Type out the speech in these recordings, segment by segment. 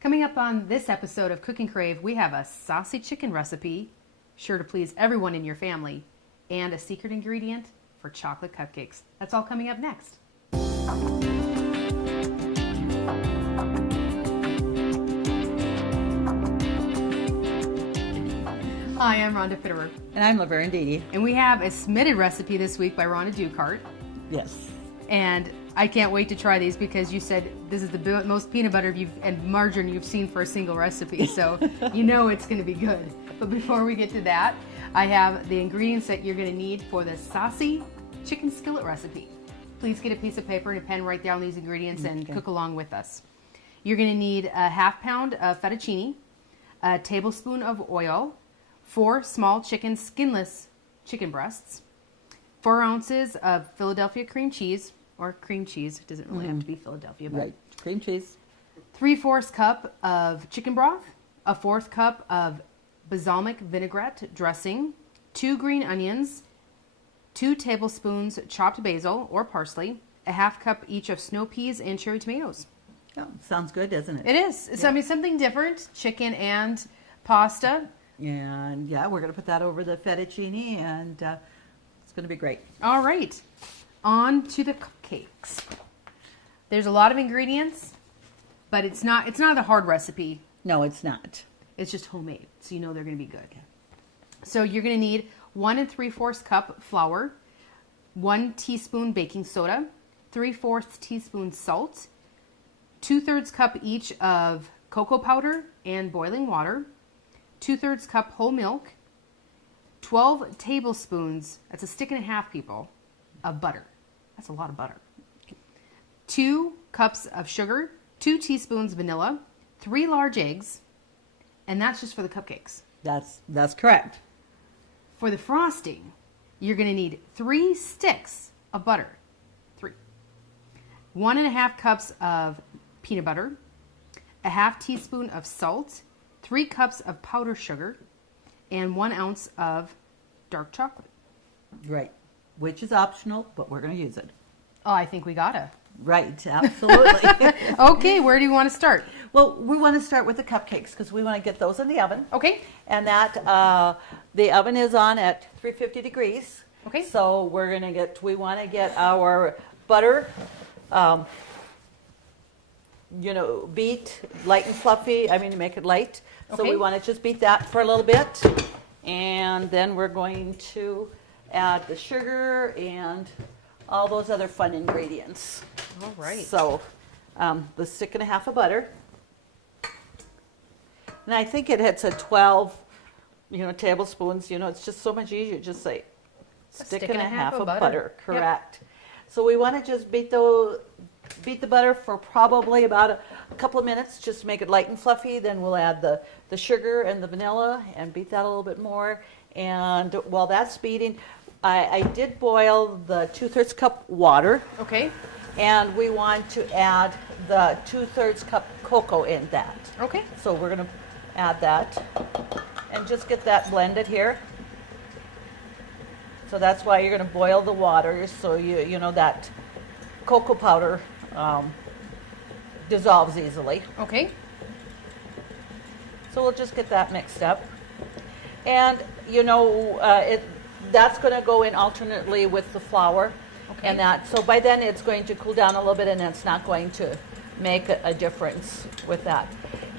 Coming up on this episode of Cook and Crave, we have a saucy chicken recipe, sure to please everyone in your family, and a secret ingredient for chocolate cupcakes. That's all coming up next. Hi, I'm Rhonda Fitterer. And I'm Laverne Dede. And we have a submitted recipe this week by Rhonda Dukart. Yes. And I can't wait to try these because you said this is the most peanut butter and margarine you've seen for a single recipe, so you know it's going to be good. But before we get to that, I have the ingredients that you're going to need for the saucy chicken skillet recipe. Please get a piece of paper and a pen, write down these ingredients, and cook along with us. You're going to need a half pound of fettuccine, a tablespoon of oil, 4 small skinless chicken breasts, 4 ounces of Philadelphia cream cheese, or cream cheese. It doesn't really have to be Philadelphia. But Right. Cream cheese. 3/4 cup of chicken broth, a 1/4 cup of balsamic vinaigrette dressing, 2 green onions, 2 tablespoons chopped basil or parsley, a half cup each of snow peas and cherry tomatoes. Oh, sounds good, doesn't it? It is. It's, I mean, something different, chicken and pasta. And yeah, we're going to put that over the fettuccine, and it's going to be great. All right, on to the cupcakes. There's a lot of ingredients, but it's not a hard recipe. No, it's not. It's just homemade, so you know they're going to be good. So you're going to need 1 3/4 cup flour, 1 teaspoon baking soda, 3/4 teaspoon salt, 2/3 cup each of cocoa powder and boiling water, 2/3 cup whole milk, 12 tablespoons, that's a stick and a half, people, of butter. That's a lot of butter. 2 cups of sugar, 2 teaspoons vanilla, 3 large eggs, and that's just for the cupcakes. That's correct. For the frosting, you're going to need 3 sticks of butter. 3. 1.5 cups of peanut butter, a half teaspoon of salt, 3 cups of powdered sugar, and 1 ounce of dark chocolate. Right. Which is optional, but we're going to use it. Oh, I think we gotta. Right, absolutely. Okay, where do you want to start? Well, we want to start with the cupcakes because we want to get those in the oven. Okay. And that the oven is on at 350 degrees. Okay. So we want to get our butter, beat light and fluffy. I mean, to make it light. So Okay. we want to just beat that for a little bit. And then we're going to add the sugar and all those other fun ingredients. All right. So the stick and a half of butter. And I think it hits at 12, tablespoons. It's just so much easier. Just say stick and a half of butter. Correct. Yep. So we want to just beat the butter for probably about a couple of minutes, just to make it light and fluffy. Then we'll add the sugar and the vanilla and beat that a little bit more. And while that's beating, I did boil the 2/3 cup water. Okay. And we want to add the 2/3 cup cocoa in that. Okay. So we're going to add that and just get that blended here. So that's why you're going to boil the water, so you know that cocoa powder dissolves easily. Okay. So we'll just get that mixed up. And that's going to go in alternately with the flour. Okay. And so by then it's going to cool down a little bit, and it's not going to make a difference with that.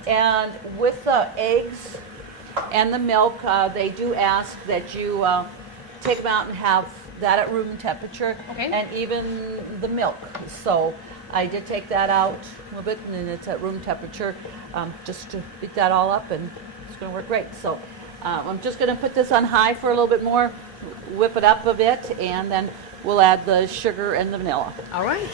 And with the eggs and the milk, they do ask that you take them out and have that at room temperature. Okay. And even the milk. So I did take that out a little bit, and then it's at room temperature, just to beat that all up, and it's going to work great. So I'm just going to put this on high for a little bit more, whip it up a bit, and then we'll add the sugar and the vanilla. All right.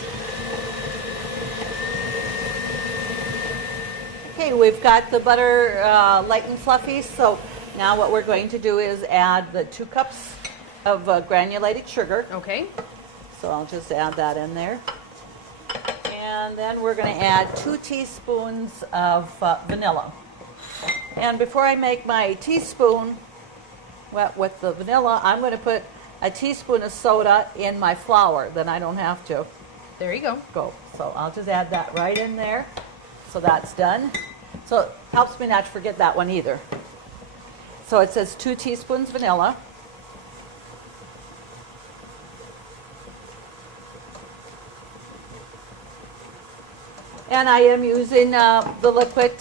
Okay, we've got the butter light and fluffy, so now what we're going to do is add the 2 cups of granulated sugar. Okay. So I'll just add that in there. And then we're going to add 2 teaspoons of vanilla. And before I make my teaspoon with the vanilla, I'm going to put a teaspoon of soda in my flour. Then I don't have to There you go. go. So I'll just add that right in there. So that's done. So it helps me not to forget that one either. So it says 2 teaspoons vanilla. And I am using the liquid.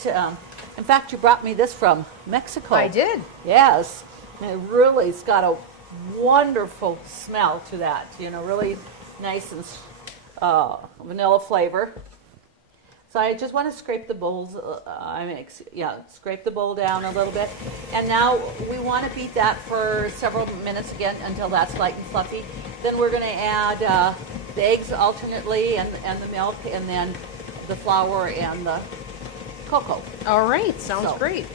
In fact, you brought me this from Mexico. I did. Yes. And it really has got a wonderful smell to that. You know, really nice and vanilla flavor. So I just want to scrape the bowls. Scrape the bowl down a little bit. And now we want to beat that for several minutes again until that's light and fluffy. Then we're going to add the eggs alternately and the milk, and then the flour and the cocoa. All right, sounds great.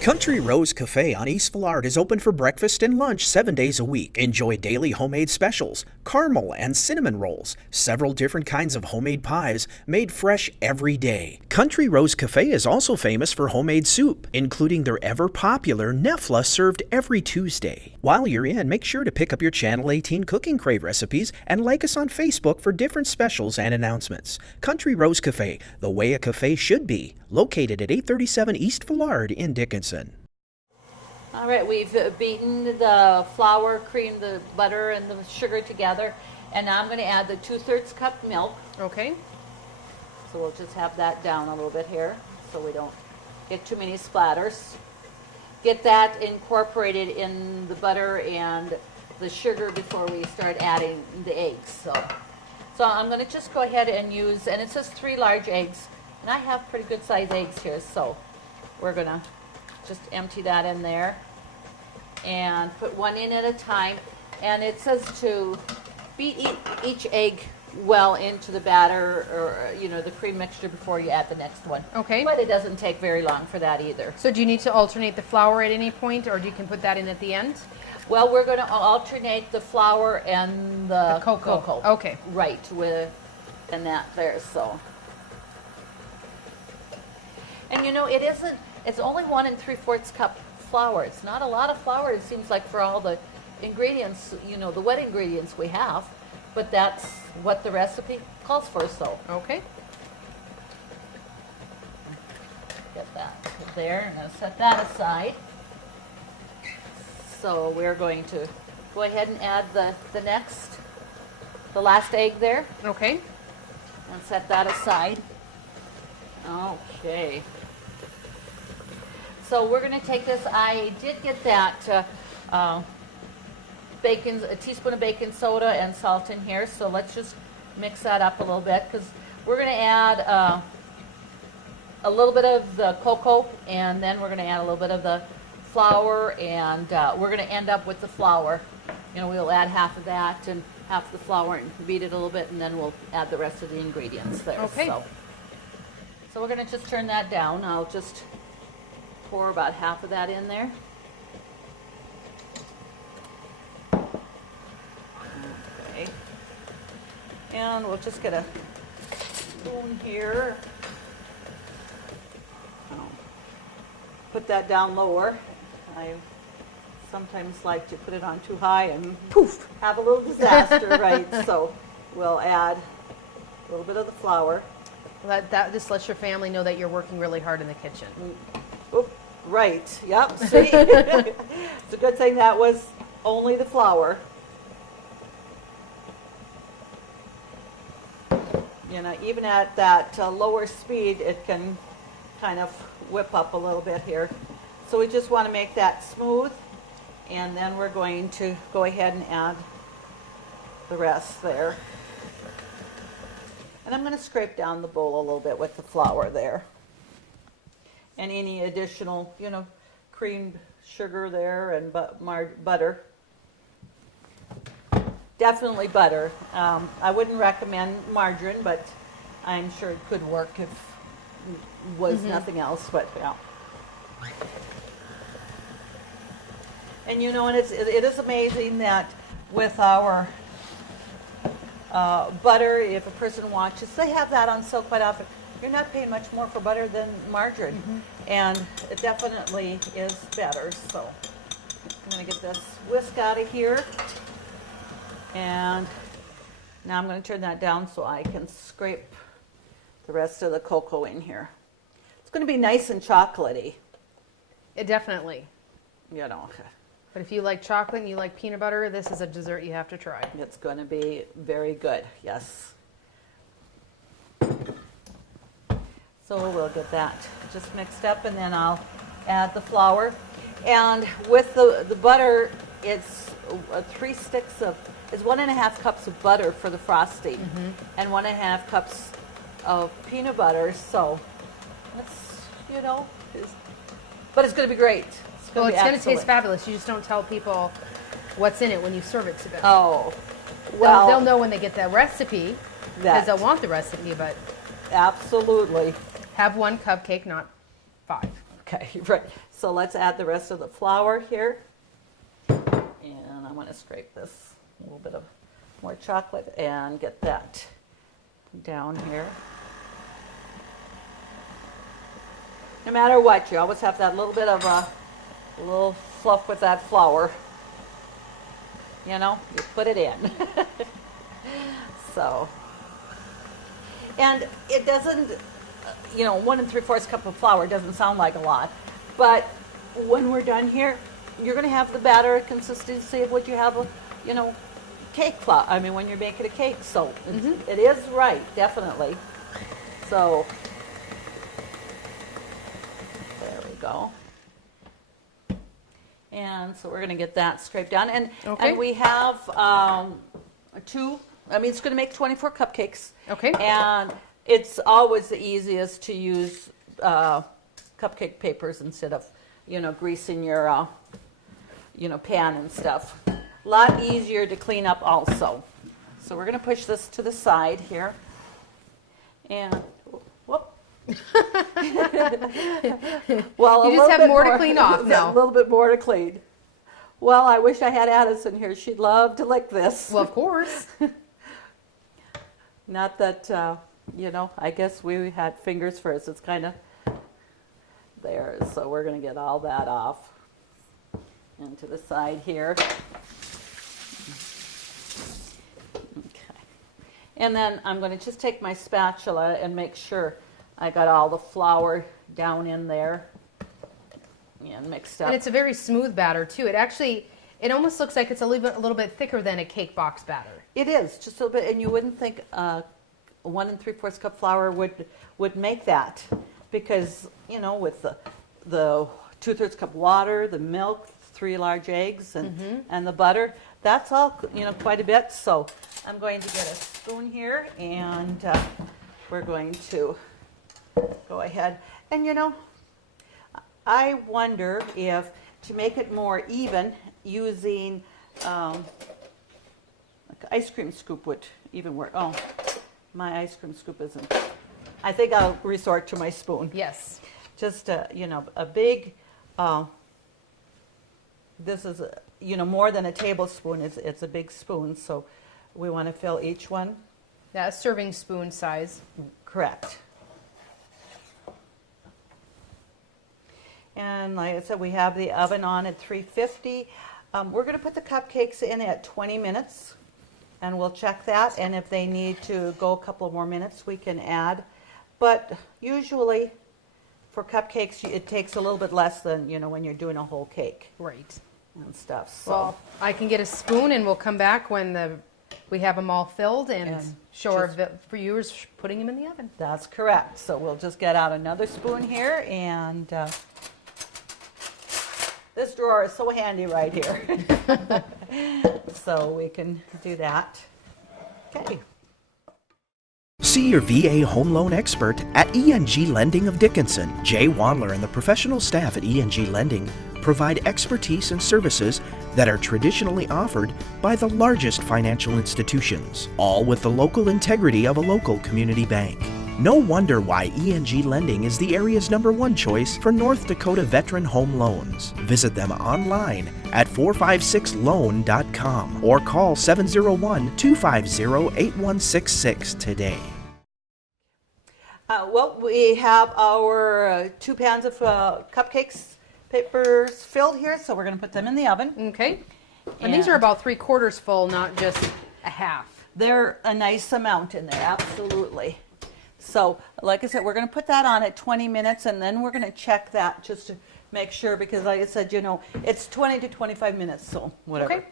Country Rose Cafe on East Villard is open for breakfast and lunch 7 days a week. Enjoy daily homemade specials, caramel and cinnamon rolls, several different kinds of homemade pies made fresh every day. Country Rose Cafe is also famous for homemade soup, including their ever-popular Nefla served every Tuesday. While you're in, make sure to pick up your Channel 18 Cooking Crave recipes and like us on Facebook for different specials and announcements. Country Rose Cafe, the way a cafe should be, located at 837 East Villard in Dickinson. All right, we've beaten the flour, cream, the butter, and the sugar together. And now I'm going to add the 2/3 cup milk. Okay. So we'll just have that down a little bit here so we don't get too many splatters. Get that incorporated in the butter and the sugar before we start adding the eggs. So I'm going to just go ahead and use, and it says 3 large eggs. And I have pretty good size eggs here, so we're going to just empty that in there and put one in at a time. And it says to beat each egg well into the batter, or the cream mixture, before you add the next one. Okay. But it doesn't take very long for that either. So do you need to alternate the flour at any point, or you can put that in at the end? Well, we're going to alternate the flour and the cocoa. Okay. Right, and that there, so. And it's only 1 3/4 cup flour. It's not a lot of flour, it seems like, for all the ingredients, the wet ingredients we have, but that's what the recipe calls for, so. Okay. Get that there, I'm going to set that aside. So we're going to go ahead and add the last egg there. Okay. And set that aside. Okay. So we're going to take this. I did get that a teaspoon of baking soda and salt in here. So let's just mix that up a little bit, because we're going to add a little bit of the cocoa, and then we're going to add a little bit of the flour, and we're going to end up with the flour. We'll add half of that and half of the flour and beat it a little bit, and then we'll add the rest of the ingredients there. Okay. So we're going to just turn that down. I'll just pour about half of that in there. Okay. And we'll just get a spoon here. Put that down lower. I sometimes like to put it on too high and poof, have a little disaster, right? So we'll add a little bit of the flour. That just lets your family know that you're working really hard in the kitchen. Oop, right, yep, see? It's a good thing that was only the flour. Even at that lower speed, it can kind of whip up a little bit here. So we just want to make that smooth, and then we're going to go ahead and add the rest there. And I'm going to scrape down the bowl a little bit with the flour there. And any additional, creamed sugar there and butter. Definitely butter. I wouldn't recommend margarine, but I'm sure it could work if was nothing else, but yeah. And and it is amazing that with our butter, if a person watches, they have that on sale quite often. You're not paying much more for butter than margarine, and it definitely is better. So I'm going to get this whisk out of here, and Now I'm going to turn that down so I can scrape the rest of the cocoa in here. It's going to be nice and chocolatey, It definitely. you know. But if you like chocolate and you like peanut butter, this is a dessert you have to try. It's going to be very good, yes. So we'll get that just mixed up, and then I'll add the flour. And with the butter, it's 3 sticks of, is 1.5 cups of butter for the frosting, and 1.5 cups of peanut butter. So that's, you know, but it's going to be great. It's Well, going it's to going to taste fabulous. You just don't tell people what's in it when you serve it to them. Oh, well, They'll know when they get the recipe because That- they'll want the recipe, but absolutely. have 1 cupcake, not 5. Okay, right. So let's add the rest of the flour here. And I'm going to scrape this a little bit of more chocolate and get that down here. No matter what, you always have that little bit of a little fluff with that flour. You know, you put it in. So, and it doesn't, you know, 1 3/4 cup of flour doesn't sound like a lot, but when we're done here, you're going to have the batter consistency of what you have, you know, cake flour. I mean, when you're making a cake, so it is right, definitely. So there we go. And so we're going to get that scraped down, and Okay. and we have 2. I mean, it's going to make 24 cupcakes. Okay. And it's always the easiest to use cupcake papers instead of, you know, greasing your, you know, pan and stuff. A lot easier to clean up also. So we're going to push this to the side here. And, whoop. Well, You just have more to clean off now. A little bit more to clean. Well, I wish I had Addison here. She'd love to lick this. Well, of course. Not that, you know, I guess we had fingers first. It's kind of there. So we're going to get all that off into the side here. Okay. And then I'm going to just take my spatula and make sure I got all the flour down in there and mixed up. And it's a very smooth batter, too. It almost looks like it's a little bit thicker than a cake box batter. It is just a little bit, and you wouldn't think 1 3/4 cup flour would make that, because, you know, with the 2/3 cup water, the milk, 3 large eggs, and the butter, that's all, you know, quite a bit. So I'm going to get a spoon here, and we're going to go ahead. And, you know, I wonder if to make it more even, using ice cream scoop would even work. Oh, my ice cream scoop isn't. I think I'll resort to my spoon. Yes. Just you know, a big. This is you know, more than a tablespoon. It's a big spoon, so we want to fill each one. Yeah, a serving spoon size. Correct. And like I said, we have the oven on at 350. We're going to put the cupcakes in at 20 minutes, and we'll check that. And if they need to go a couple of more minutes, we can add. But usually for cupcakes, it takes a little bit less than, you know, when you're doing a whole cake Right. and stuff. So. Well, I can get a spoon, and we'll come back when we have them all filled and And show our just- viewers putting them in the oven. That's correct. So we'll just get out another spoon here, and this drawer is so handy right here. So we can do that. Okay. See your VA home loan expert at ENG Lending of Dickinson. Jay Wandler and the professional staff at ENG Lending provide expertise and services that are traditionally offered by the largest financial institutions, all with the local integrity of a local community bank. No wonder why ENG Lending is the area's #1 choice for North Dakota veteran home loans. Visit them online at 456loan.com or call 701-250-8166 today. Well, we have our 2 pans of cupcakes papers filled here, so we're going to put them in the oven. Okay. And these are about 3/4 full, not just a half. they're a nice amount in there, absolutely. So, like I said, we're going to put that on at 20 minutes, and then we're going to check that just to make sure, because like I said, you know, it's 20 to 25 minutes, so whatever. Okay.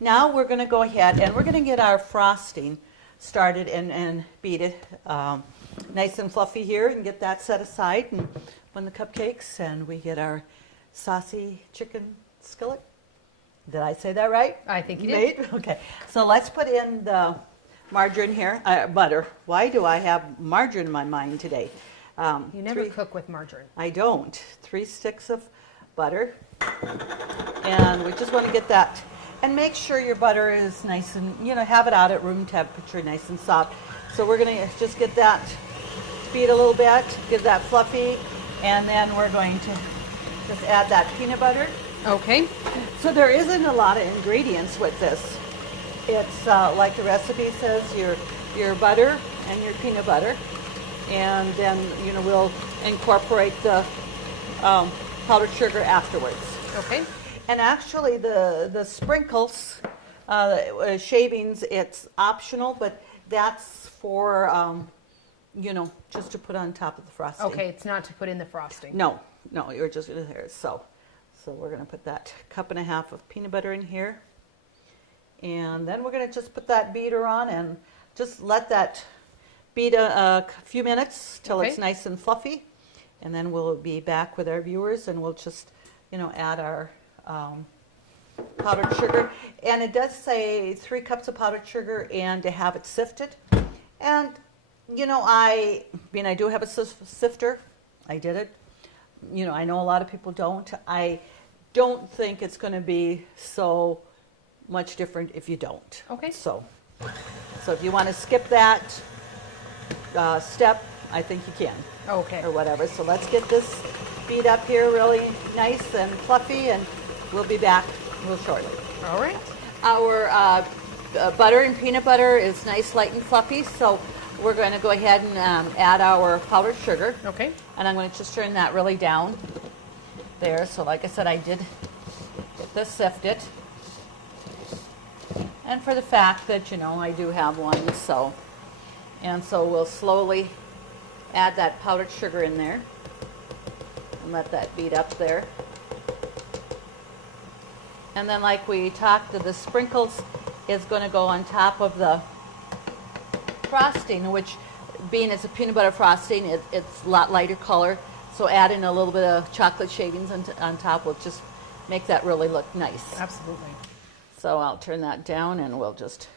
Now we're going to go ahead and we're going to get our frosting started and beat it nice and fluffy here and get that set aside. And when the cupcakes, and we get our saucy chicken skillet. Did I say that right? I think you did. Okay, so let's put in the margarine here, butter. Why do I have margarine in my mind today? You never cook with margarine. I don't. 3 sticks of butter. And we just want to get that, and make sure your butter is nice and, you know, have it out at room temperature, nice and soft. So we're going to just get that, beat a little bit, get that fluffy, and then we're going to just add that peanut butter. Okay. So there isn't a lot of ingredients with this. It's like the recipe says, your butter and your peanut butter, and then, you know, we'll incorporate the powdered sugar afterwards. Okay. And actually, the sprinkles, shavings, it's optional, but that's for, you know, just to put on top of the frosting. Okay, it's not to put in the frosting. No, you're just going to there. So we're going to put that 1.5 cups of peanut butter in here. And then we're going to just put that beater on and just let that beat a few minutes till it's nice and fluffy. And then we'll be back with our viewers, and we'll just, you know, add our powdered sugar. And it does say 3 cups of powdered sugar and to have it sifted. And, you know, I do have a sifter. I did it. You know, I know a lot of people don't. I don't think it's going to be so much different if you don't. Okay. So if you want to skip that step, I think you can. Okay. Or whatever. So let's get this beat up here really nice and fluffy, and we'll be back real shortly. All right. Our butter and peanut butter is nice, light, and fluffy, so we're going to go ahead and add our powdered sugar. Okay. And I'm going to just turn that really down there. So like I said, I did get this sifted. And for the fact that, you know, I do have one, so we'll slowly add that powdered sugar in there and let that beat up there. And then, like we talked, the sprinkles is going to go on top of the frosting, which, being it's a peanut butter frosting, it's a lot lighter color. So adding a little bit of chocolate shavings on top will just make that really look nice. Absolutely. So I'll turn that down, and we'll just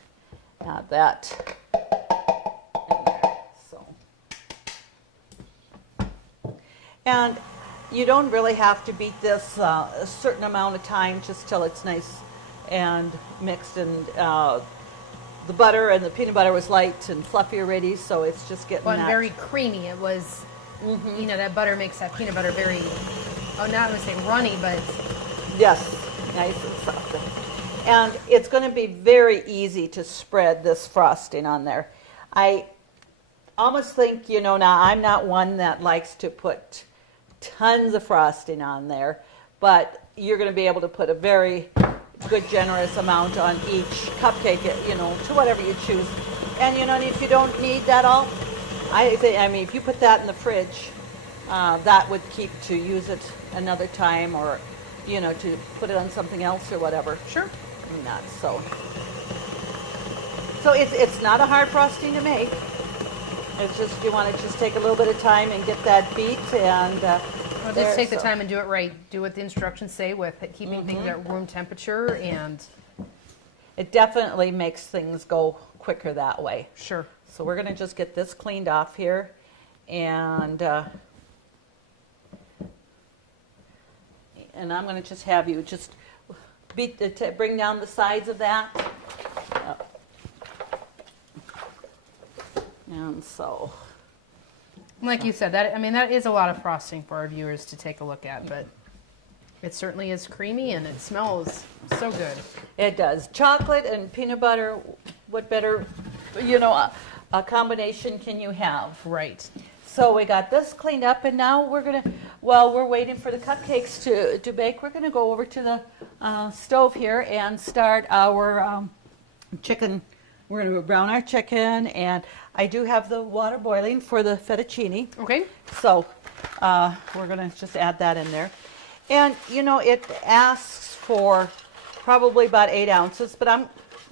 add that in there. So. And you don't really have to beat this a certain amount of time, just till it's nice and mixed, and the butter and the peanut butter was light and fluffy already, so it's just getting Well, and that. very creamy. It was, you know, that butter makes that peanut butter very, not going to say runny, but Yes, nice and soft. And it's going to be very easy to spread this frosting on there. I almost think, you know, now I'm not one that likes to put tons of frosting on there, but you're going to be able to put a very good, generous amount on each cupcake, you know, to whatever you choose. And, you know, if you don't need that all, I mean, if you put that in the fridge, that would keep to use it another time, or, you know, to put it on something else or whatever. sure. Not so. So it's not a hard frosting to make. It's just, you want to just take a little bit of time and get that beat, and Well, just take the time and do it right. Do what the instructions say with keeping things at room temperature, and it definitely makes things go quicker that way. sure. So we're going to just get this cleaned off here, and I'm going to just have you just bring down the sides of that. And so, Like you said, that is a lot of frosting for our viewers to take a look at, but it certainly is creamy and it smells so good. it does. Chocolate and peanut butter, what better, you know, a combination can you have? Right. So we got this cleaned up, and now we're gonna, while we're waiting for the cupcakes to bake, we're gonna go over to the stove here and start our chicken we're going to brown our chicken, and I do have the water boiling for the fettuccine. Okay. So we're going to just add that in there. And, you know, it asks for probably about 8 ounces, but I'm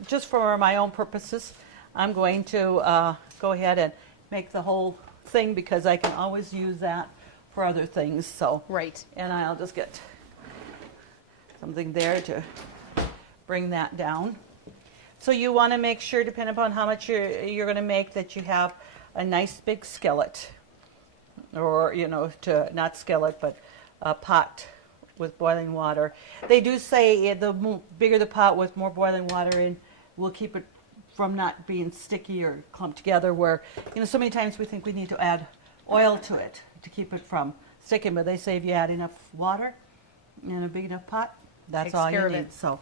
just for my own purposes, I'm going to go ahead and make the whole thing because I can always use that for other things. So Right. and I'll just get something there to bring that down. So you want to make sure, depending upon how much you're going to make, that you have a nice big skillet, or, you know, not skillet, but a pot with boiling water. They do say the bigger the pot with more boiling water in will keep it from not being sticky or clumped together, where, you know, so many times we think we need to add oil to it to keep it from sticking, but they say if you add enough water in a big enough pot, that's Takes all you care of need. it. So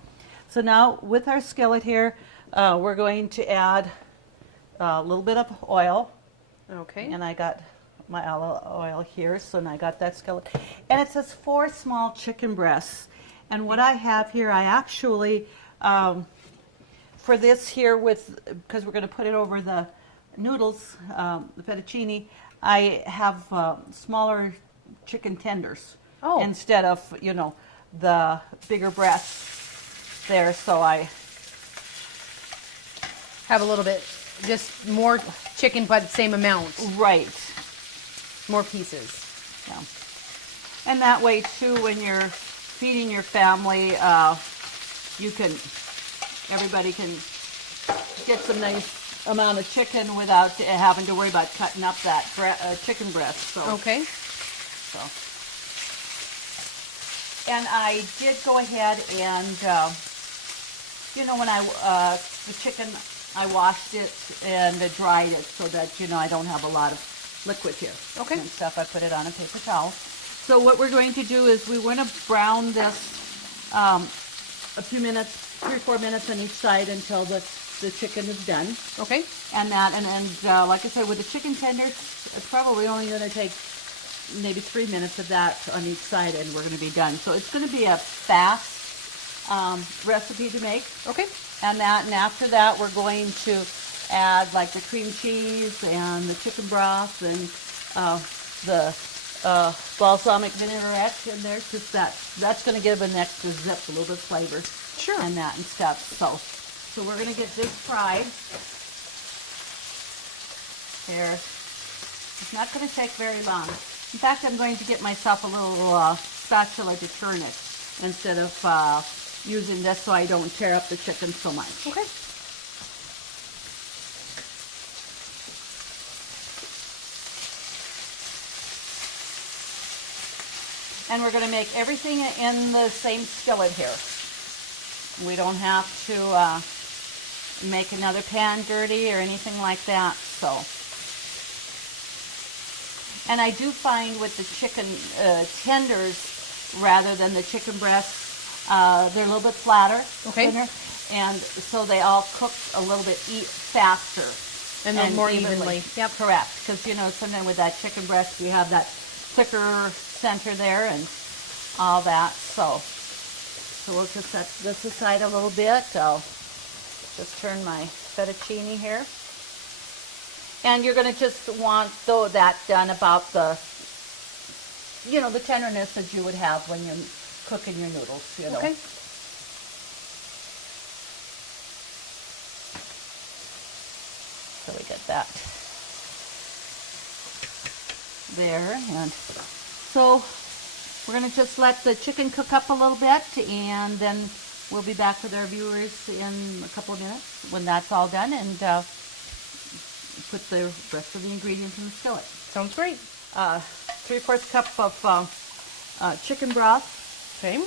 now with our skillet here, we're going to add a little bit of oil. Okay. And I got my olive oil here, so now I got that skillet. And it says 4 small chicken breasts. And what I have here, I actually, for this here, because we're going to put it over the noodles, the fettuccine, I have smaller chicken tenders instead of, you know, the bigger breasts there. So I have a little bit, just more chicken, but same amount, right. more pieces. Yeah. And that way too, when you're feeding your family, everybody can get some nice amount of chicken without having to worry about cutting up that chicken breast. So, Okay. so. And I did go ahead and, you know, when the chicken, I washed it and dried it so that, you know, I don't have a lot of liquid here. Okay. And stuff. I put it on a paper towel. So what we're going to do is we want to brown this a few minutes, 3 or 4 minutes on each side until the chicken is done. Okay. And like I said, with the chicken tenders, it's probably only going to take maybe 3 minutes of that on each side, and we're going to be done. So it's going to be a fast recipe to make. Okay. And after that, we're going to add like the cream cheese and the chicken broth and the balsamic vinaigrette in there, because that's going to give an extra zip, a little bit of flavor. Sure. And that and stuff. So we're going to get this fried. Here. It's not going to take very long. In fact, I'm going to get myself a little spatula to turn it instead of using this so I don't tear up the chicken so much. Okay. And we're going to make everything in the same skillet here. We don't have to make another pan dirty or anything like that. So, and I do find with the chicken tenders rather than the chicken breasts, they're a little bit flatter, Okay. thinner, and so they all cook a little bit faster And more evenly. Yep, correct. Because, you know, sometimes with that chicken breast, we have that thicker center there and all that. So we'll just set this aside a little bit. I'll just turn my fettuccine here. And you're going to just want that done about the, you know, the tenderness that you would have when you're cooking your noodles, you know. Okay. So we get that there. And so we're going to just let the chicken cook up a little bit, and then we'll be back with our viewers in a couple of minutes when that's all done, and put the rest of the ingredients in the skillet. Sounds great. 3/4 cup of chicken broth. Okay.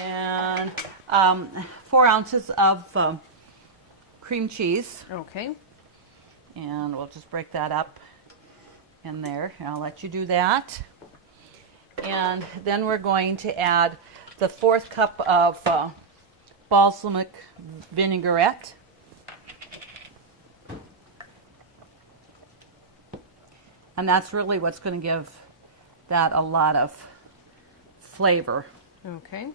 And 4 ounces of cream cheese. Okay. And we'll just break that up in there. And I'll let you do that. And then we're going to add the 4th cup of balsamic vinaigrette. And that's really what's going to give that a lot of flavor. Okay.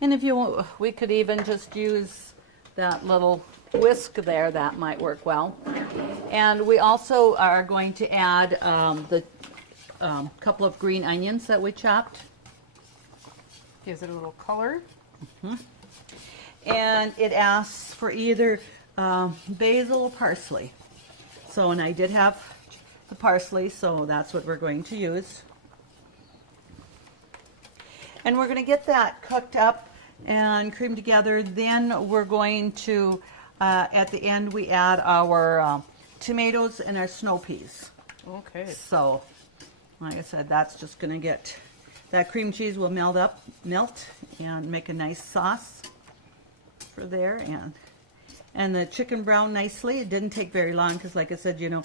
And if you, we could even just use that little whisk there, that might work well. And we also are going to add the couple of green onions that we chopped. Gives it a little color. And it asks for either basil or parsley. So, and I did have the parsley, so that's what we're going to use. And we're going to get that cooked up and creamed together. Then we're going to, at the end, we add our tomatoes and our snow peas. Okay. So, like I said, that's just going to get, that cream cheese will melt and make a nice sauce for there. And the chicken browned nicely. It didn't take very long because, like I said, you know,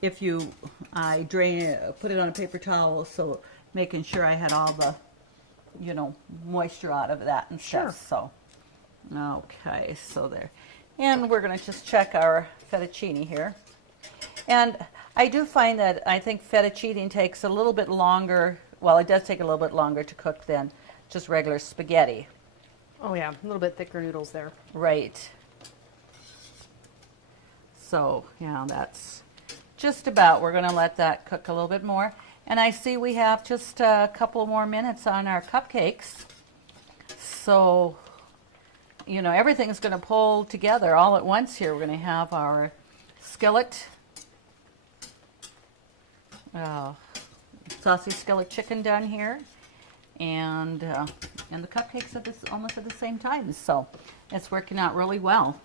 if you, I drain it, put it on a paper towel, so making sure I had all the, you know, moisture out of that and stuff. So, okay, so there. And we're going to just check our fettuccine here. And I do find that I think fettuccine takes a little bit longer, well, it does take a little bit longer to cook than just regular spaghetti. Oh yeah, a little bit thicker noodles there. Right. So, yeah, that's just about, we're going to let that cook a little bit more. And I see we have just a couple more minutes on our cupcakes. So, you know, everything's going to pull together all at once here. We're going to have our skillet, saucy skillet chicken done here, and the cupcakes at almost at the same time. So it's working out really well.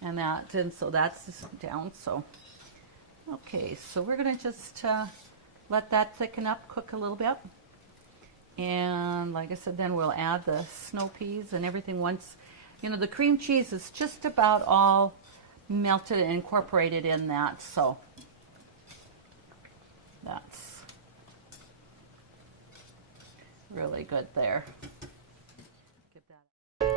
And so that's down. So okay, so we're going to just let that thicken up, cook a little bit. And like I said, then we'll add the snow peas and everything once, you know, the cream cheese is just about all melted and incorporated in that. So that's really good there.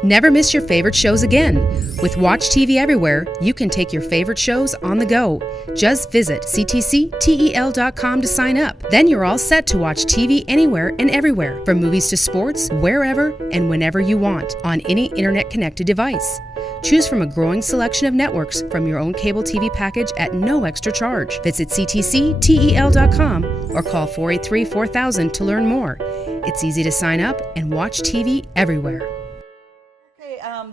Never miss your favorite shows again. With Watch TV Everywhere, you can take your favorite shows on the go. Just visit ctctel.com to sign up. Then you're all set to watch TV anywhere and everywhere, from movies to sports, wherever and whenever you want, on any internet-connected device. Choose from a growing selection of networks from your own cable TV package at no extra charge. Visit ctctel.com or call 483-4000 to learn more. It's easy to sign up and watch TV everywhere.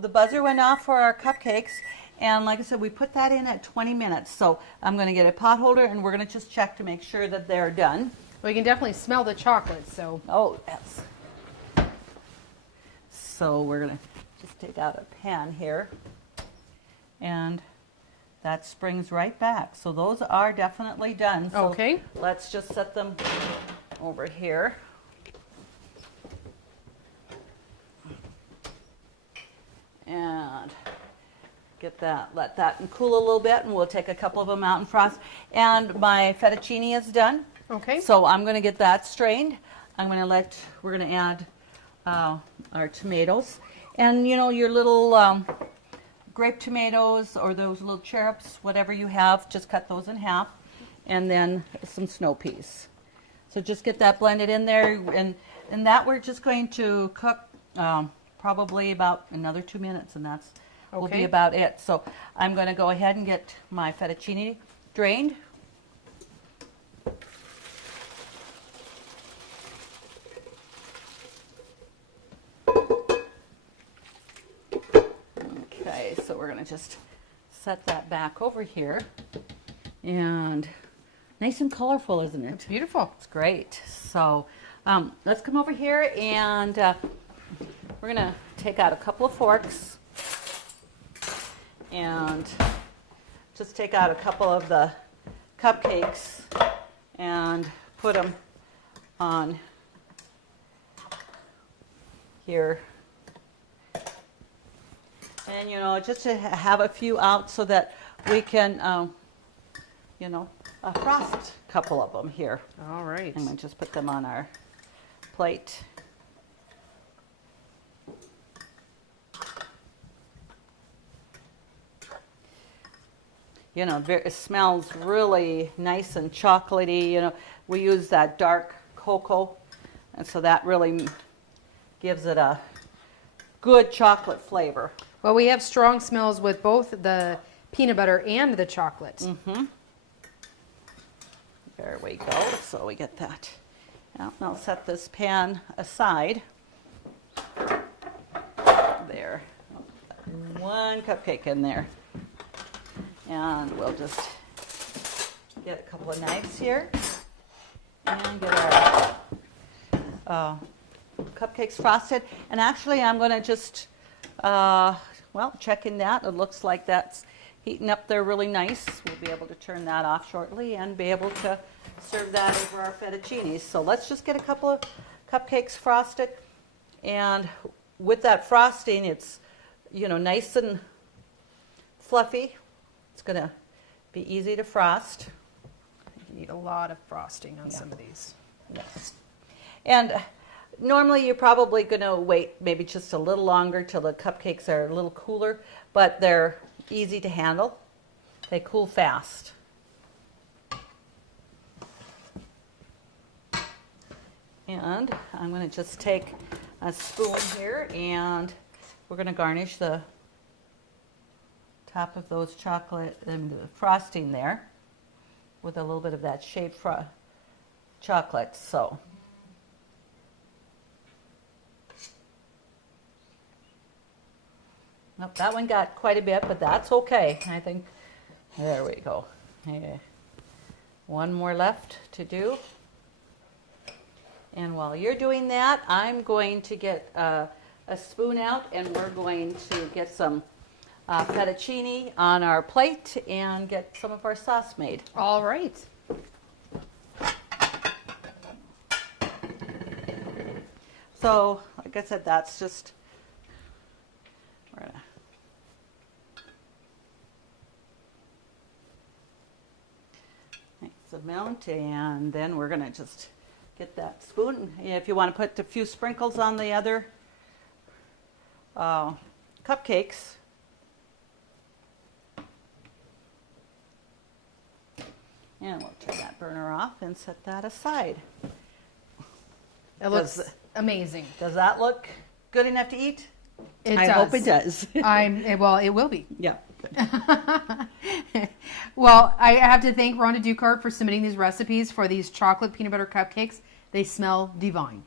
The buzzer went off for our cupcakes, and like I said, we put that in at 20 minutes. So I'm going to get a pot holder, and we're going to just check to make sure that they're done. Well, you can definitely smell the chocolate, so. Oh, yes. So we're going to just take out a pan here, and that springs right back. So those are definitely done. So okay. Let's just set them over here. And get that, let that cool a little bit, and we'll take a couple of them out and frost. And my fettuccine is done. Okay. So I'm going to get that strained. We're going to add our tomatoes. And you know, your little grape tomatoes or those little cherubs, whatever you have, just cut those in half. And then some snow peas. So just get that blended in there. And that we're just going to cook probably about another 2 minutes, and that's will be about it. So I'm going to go ahead and get my fettuccine drained. Okay, so we're going to just set that back over here. And nice and colorful, isn't it? It's beautiful. It's great. So let's come over here, and we're going to take out a couple of forks and just take out a couple of the cupcakes and put them on here. And, you know, just to have a few out so that we can, you know, frost a couple of them here. All right. I'm going to just put them on our plate. You know, it smells really nice and chocolatey. You know, we use that dark cocoa, and so that really gives it a good chocolate flavor. Well, we have strong smells with both the peanut butter and the chocolate. There we go. So we get that. Now I'll set this pan aside. There. One cupcake in there. And we'll just get a couple of knives here and get our cupcakes frosted. And actually I'm going to just, well, checking that. It looks like that's heating up there really nice. We'll be able to turn that off shortly and be able to serve that over our fettuccinis. So let's just get a couple of cupcakes frosted. And with that frosting, it's, you know, nice and fluffy. It's going to be easy to frost. You need a lot of frosting on some of these. Yes. And normally you're probably going to wait maybe just a little longer till the cupcakes are a little cooler, but they're easy to handle. They cool fast. And I'm going to just take a spoon here and we're going to garnish the top of those chocolate and the frosting there with a little bit of that shaved chocolate. So nope, that one got quite a bit, but that's okay. I think, there we go. Okay. One more left to do. And while you're doing that, I'm going to get a spoon out and we're going to get some fettuccine on our plate and get some of our sauce made. All right. So, like I said, that's just, we're gonna nice amount, and then we're gonna just get that spoon. If you want to put a few sprinkles on the other cupcakes. And we'll turn that burner off and set that aside. It looks amazing. Does that look good enough to eat? It I does. hope it does. Well, it will be. Yeah. Well, I have to thank Rhonda Ducart for submitting these recipes for these chocolate peanut butter cupcakes. They smell divine.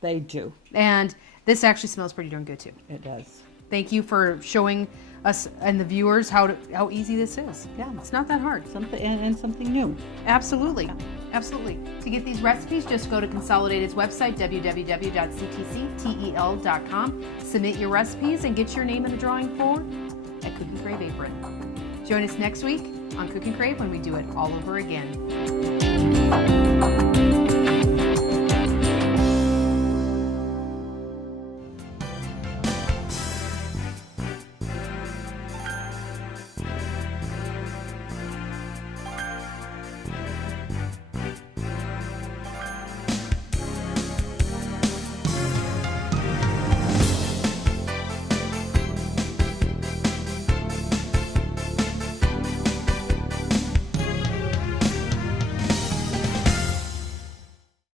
They do. And this actually smells pretty darn good too. It does. Thank you for showing us and the viewers how easy this is. Yeah. It's not that hard. Something new. Absolutely. Yeah. Absolutely. To get these recipes, just go to Consolidated's website, www.ctctel.com. Submit your recipes and get your name in the drawing for a Cook and Crave apron. Join us next week on Cook and Crave when we do it all over again.